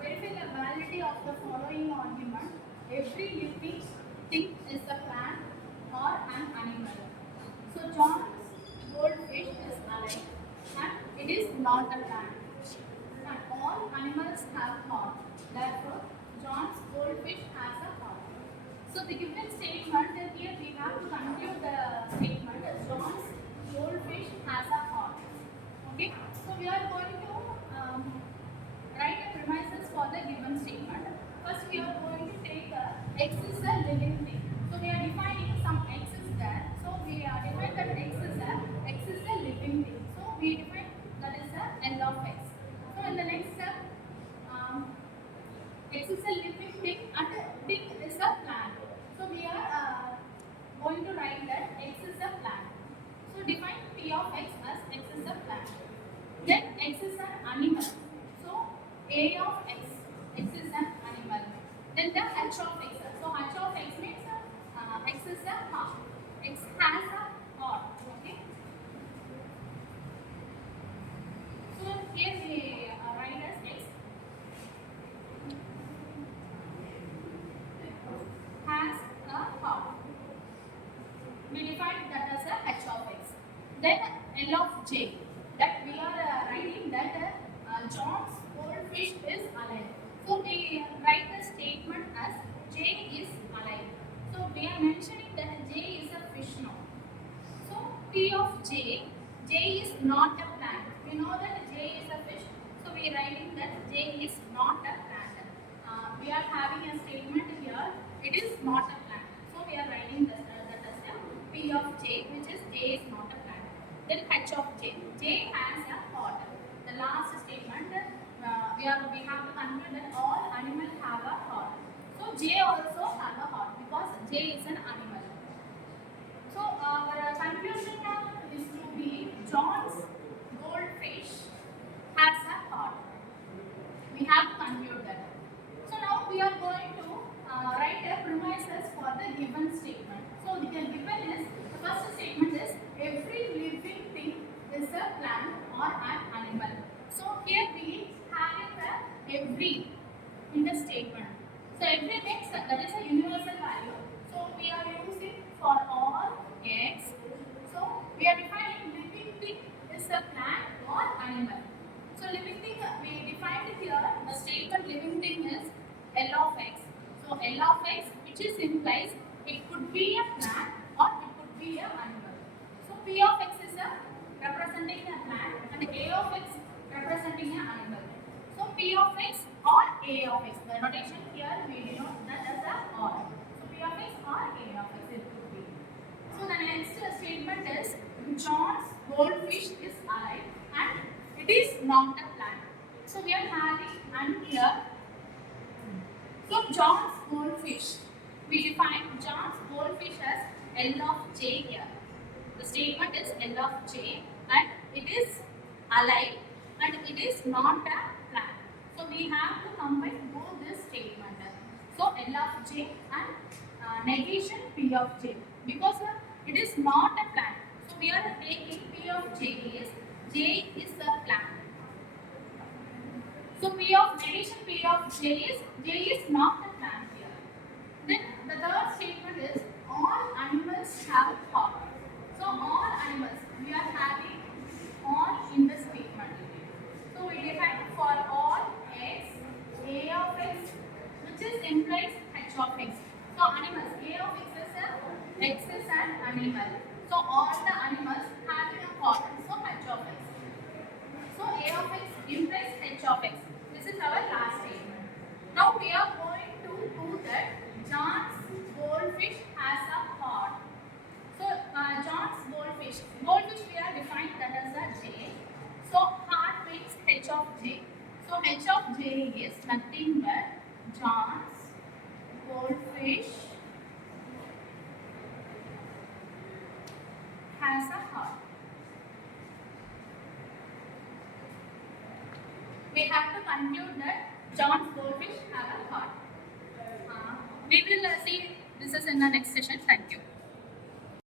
verify the validity of the following argument. Every living thing is a plant or an animal. So John's goldfish is alive and it is not a plant. And all animals have heart. Therefore, John's goldfish has a heart. So the given statement here we have to conclude the statement that John's goldfish has a heart. Okay. So we are going to write the premises for the given statement. First, we are going to take x is a living thing. So we are defining some x is there. So we are define that x is a living thing. So we define that is a L of x. So in the next step, x is a living thing and thing is a plant. So we are going to write that x is a plant. So define p of x as x is a plant. Then x is an animal. So a of x is an animal. Then the h of x. So h of x means x is a heart. X has a heart. Okay. So here we write as x has a heart. We define that as a h of x. Then L of j. That we are writing that John's goldfish is alive. So we write the statement as J is alive. So we are mentioning that J is a fish now. So P of J is not a plant. We know that J is a fish. So we are writing that J is not a plant. We are having a statement here. It is not a plant. So we are writing that as a P of J, which is J is not a plant. Then H of J. J has a heart. The last statement we have to conclude that all animals have a heart. So J also have a heart because J is an animal. So our conclusion is to be John's goldfish has a heart. We have to conclude that. So now we are going to write a premises for the given statement. So the given is the first statement is every living thing is a plant or an animal. So here we have every in the statement. So every means that is a universal value. So we are using for all x. So we are defining living thing is a plant or animal. So living thing we defined here. The statement living thing is L of x. So L of x, which is implies it could be a plant or it could be an animal. So P of x is representing a plant and A of x representing an animal. So P of x or A of x. The notation here we denote that as a or. So P of x or A of x it could be. So the next statement is John's goldfish is alive and it is not a plant. So we are having and here. So John's goldfish. We define John's goldfish as L of j here. The statement is L of j and it is alive and it is not a plant. So we have to combine both this statement. So L of j and negation P of j because it is not a plant. So we are taking P of j is a plant. So P of negation P of j is not a plant here. Then the third statement is all animals have heart. So all animals we are having all in the statement. So we define for all x, A of x, which is implies h of x. So animals, A of x is an animal. So all the animals having a heart. So h of x. So A of x implies h of x. This is our last statement. Now we are going to do that John's goldfish has a heart. So John's goldfish we are defined that as a j. So heart means h of j. So h of j is nothing but John's goldfish has a heart. We have to conclude that John's goldfish have a heart. We will see this is in the next session. Thank you.